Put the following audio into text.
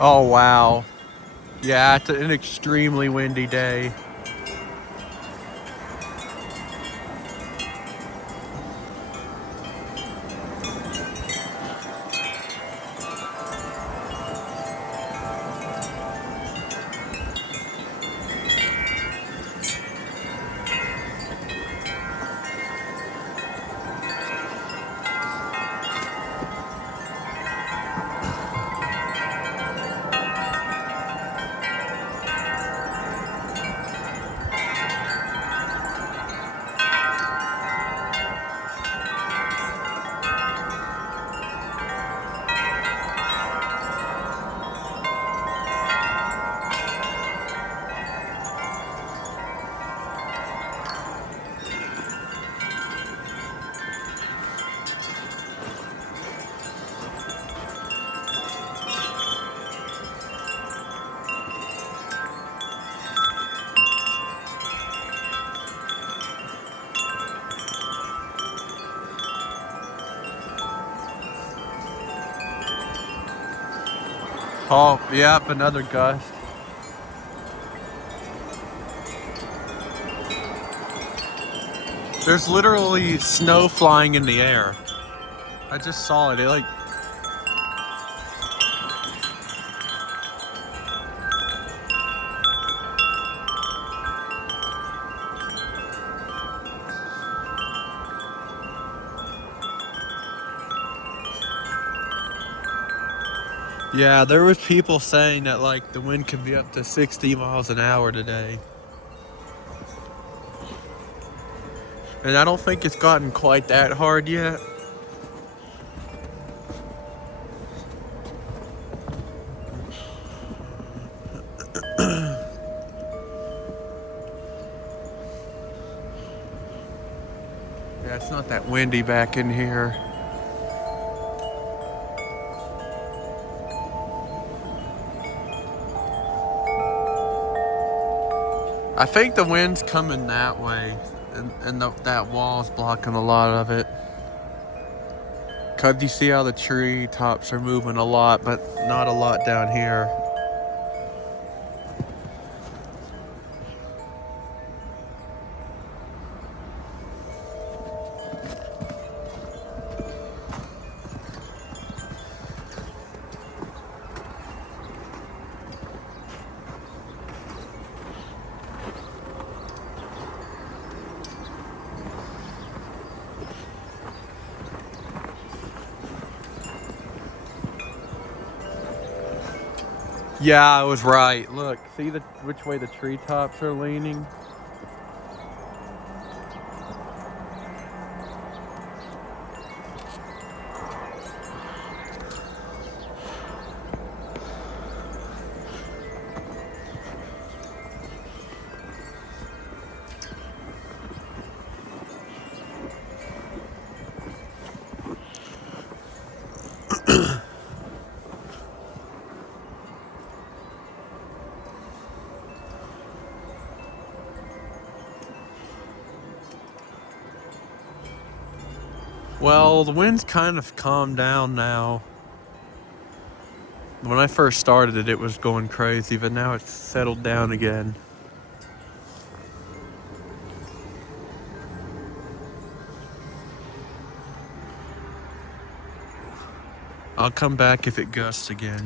Oh, wow. Yeah, it's an extremely windy day. Oh, yep, another gust. There's literally snow flying in the air. I just saw it. It like, yeah, there was people saying that like the wind could be up to 60 miles an hour today. And I don't think it's gotten quite that hard yet. Yeah, it's not that windy back in here. I think the wind's coming that way, and that wall's blocking a lot of it. Cause you see how the tree tops are moving a lot, but not a lot down here. Yeah, I was right. Look, see which way the treetops are leaning? Well, the wind's kind of calmed down now. When I first started it was going crazy, but now it's settled down again. I'll come back if it gusts again.